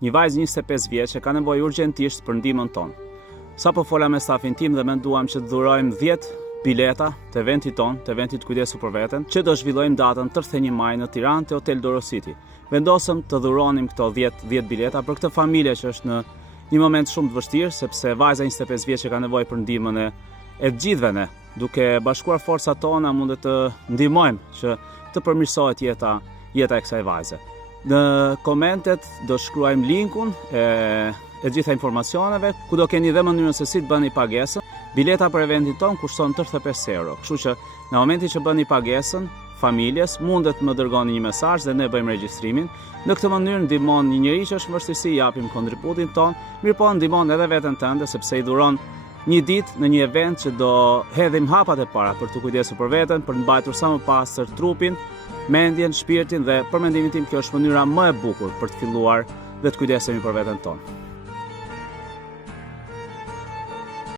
një vajzë 25 vjeçe ka nevojë urgjentisht për ndihmën tonë. Sapo fola me stafin tim dhe menduam që të dhurojmë 10 bileta të eventit tonë, të eventit Kujdesu për veten, që do zhvillojmë datën 31 maj në Tiranë te Hotel Dorositi. Vendosëm të dhuronim këto 10 bileta për këtë familje që është në një moment shumë të vështirë, sepse vajza 25 vjeçe ka nevojë për ndihmën e gjithëve ne. Duke bashkuar forcat tona mundet të ndihmojmë që të përmirësohet jeta e kësaj vajze. Në komentet do shkruajmë linkun e gjitha informacioneve, ku do keni dhe mënyrën se si të bëni pagesën. Bileta për eventin ton kushton 35 euro, kështu që në momentin që bëni pagesën familjes, mundet më dërgoni një mesazh dhe ne bëjmë regjistrimin. Në këtë mënyrë ndihmon një njeri që është në vështirësi, japim kontributin ton, mirëpo ndihmon edhe veten tënde sepse i dhuron një ditë në një event që do hedhim hapat e para për të kujdesur për veten, për të mbajtur sa më pastër trupin, mendjen, shpirtin dhe për mendimin tim kjo është mënyra më e bukur për të filluar dhe të kujdesemi për veten tonë.